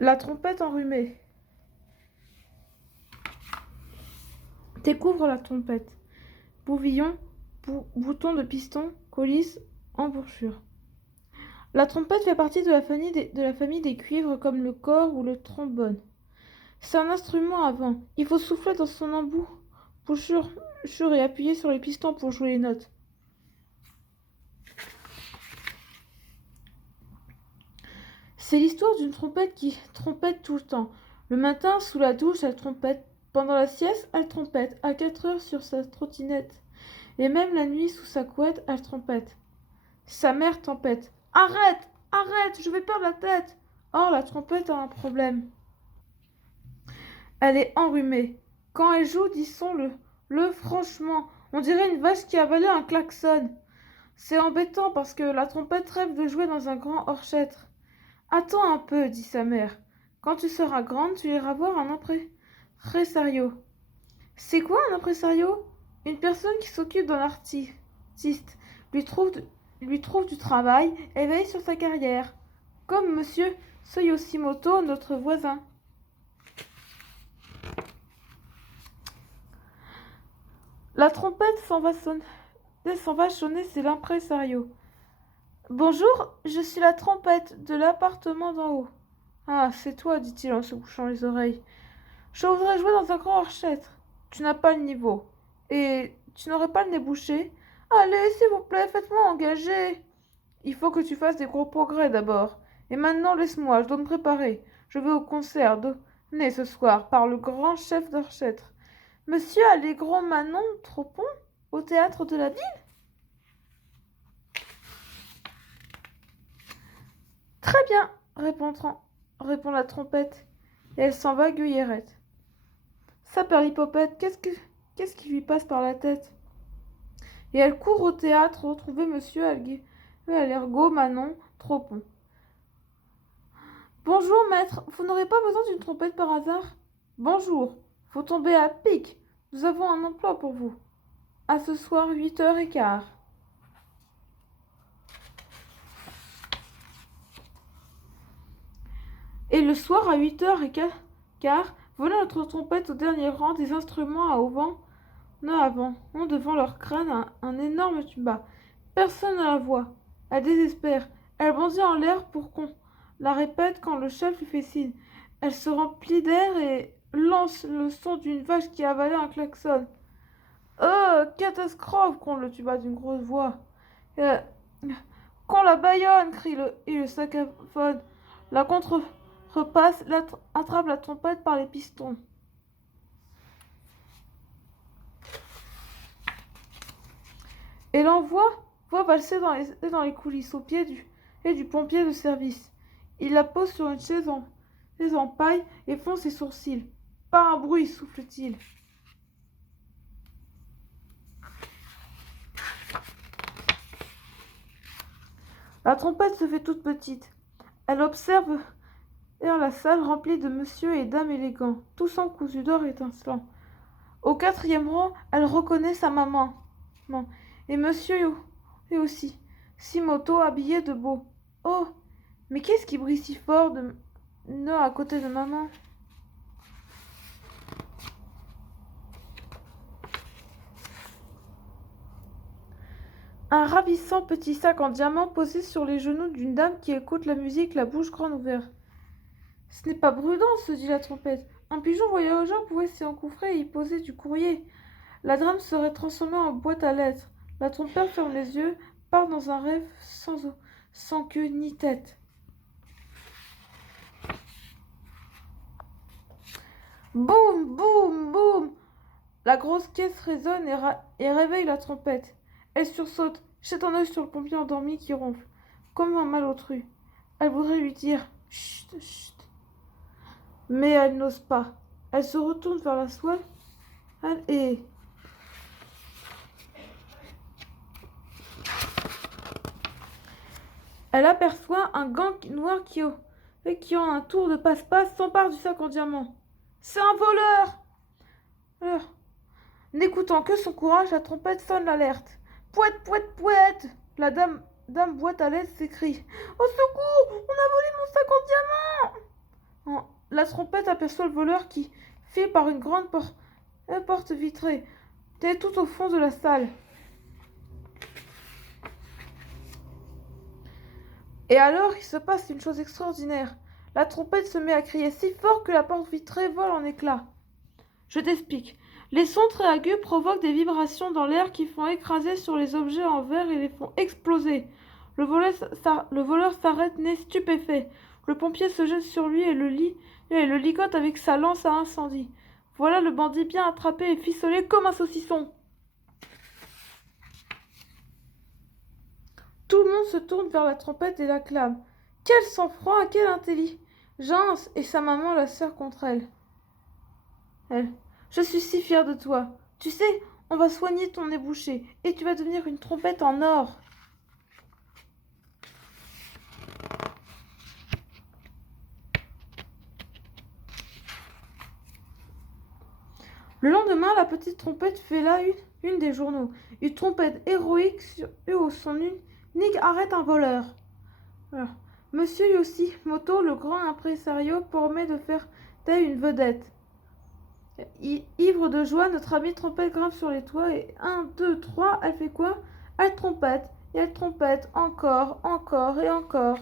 La trompette enrhumée. Découvre la trompette. Bouvillon, bouton de piston, coulisse, embouchure. La trompette fait partie de la famille des cuivres comme le cor ou le trombone. C'est un instrument à vent. Il faut souffler dans son embouchure et appuyer sur les pistons pour jouer les notes. C'est l'histoire d'une trompette qui trompette tout le temps. Le matin, sous la douche, elle trompette. Pendant la sieste, elle trompette. À 4 heures sur sa trottinette. Et même la nuit, sous sa couette, elle trompette. Sa mère tempête. Arrête! Arrête! Je vais perdre la tête! Or, la trompette a un problème. Elle est enrhumée. Quand elle joue, disons-le, franchement, on dirait une vache qui a avalé un klaxon. C'est embêtant parce que la trompette rêve de jouer dans un grand orchestre. Attends un peu, dit sa mère. Quand tu seras grande, tu iras voir un impresario. C'est quoi un impresario? Une personne qui s'occupe d'un artiste, lui trouve du travail et veille sur sa carrière. Comme monsieur Soyoshimoto, notre voisin. La trompette s'en va sonner, c'est l'impresario. Bonjour, je suis la trompette de l'appartement d'en haut. Ah, c'est toi, dit-il en se bouchant les oreilles. Je voudrais jouer dans un grand orchestre. Tu n'as pas le niveau. Et tu n'aurais pas le nez bouché. Allez, s'il vous plaît, faites-moi engager. Il faut que tu fasses des gros progrès d'abord. Et maintenant, laisse-moi, je dois me préparer. Je vais au concert donné ce soir par le grand chef d'orchestre. Monsieur Allégro Manon Tropon, au théâtre de la ville? Très bien, répond la trompette. Et elle s'en va gueuillerette. Saperlipopette, qu'est-ce qui lui passe par la tête? Et elle court au théâtre retrouver monsieur Allergo Manon Tropon. Bonjour, maître, vous n'aurez pas besoin d'une trompette par hasard? Bonjour, faut tomber à pic. Nous avons un emploi pour vous. À ce soir, 8h15. Et le soir, à 8h15, voilà notre trompette au dernier rang des instruments à auvent ont devant leur crâne un énorme tuba. Personne ne la voit. Elle désespère. Elle bondit en l'air pour qu'on la répète quand le chef lui fait signe. Elle se remplit d'air et lance le son d'une vache qui avalait un klaxon. Oh, catastrophe! Gronde le tuba d'une grosse voix. Qu'on la bâillonne! Crie le saxophone. La contrepasse attrape la trompette par les pistons. Et voit valser dans les coulisses au pied du pompier de service. Il la pose sur une chaise en paille et fond ses sourcils. Pas un bruit, souffle-t-il. La trompette se fait toute petite. Elle observe la salle remplie de monsieur et dames élégants, tous en cousu d'or étincelant. Au 4e rang, elle reconnaît sa maman. Et monsieur et aussi. Simoto habillé de beau. Oh, mais qu'est-ce qui brille si fort à côté de maman? Un ravissant petit sac en diamant posé sur les genoux d'une dame qui écoute la musique, la bouche grande ouverte. Ce n'est pas prudent, se dit la trompette. Un pigeon voyageur pouvait s'y engouffrer et y poser du courrier. La dame serait transformée en boîte à lettres. La trompette ferme les yeux, part dans un rêve sans queue ni tête. Boum, boum, boum! La grosse caisse résonne et réveille la trompette. Elle sursaute, jette un œil sur le pompier endormi qui ronfle, comme un malotru. Elle voudrait lui dire « Chut, chut !» Mais elle n'ose pas. Elle se retourne vers la soie et... Elle aperçoit un gang noir qui en un tour de passe-passe, s'empare du sac en diamant. C'est un voleur! N'écoutant que son courage, la trompette sonne l'alerte. Pouette, pouette, pouette! La dame boîte à lettres s'écrie. Au secours! On a volé mon sac en diamant! la trompette aperçoit le voleur qui file par une grande porte vitrée. T'es tout au fond de la salle. Et alors, il se passe une chose extraordinaire. La trompette se met à crier si fort que la porte vitrée vole en éclats. Je t'explique. Les sons très aigus provoquent des vibrations dans l'air qui font écraser sur les objets en verre et les font exploser. Le voleur s'arrête né stupéfait. Le pompier se jette sur lui et le ligote avec sa lance à incendie. Voilà le bandit bien attrapé et ficelé comme un saucisson. Tout le monde se tourne vers la trompette et l'acclame. Quel sang-froid, quelle intelligence! Et sa maman la serre contre elle. Je suis si fière de toi. Tu sais, on va soigner ton nez bouché et tu vas devenir une trompette en or. Le lendemain, la petite trompette fait la une des journaux. Une trompette héroïque où son unique arrête un voleur. Voilà. Monsieur Yoshimoto, le grand impresario, promet de faire d'elle une vedette. Ivre de joie, notre amie trompette grimpe sur les toits et 1, 2, 3, elle fait quoi? Elle trompette, et elle trompette, encore, encore et encore.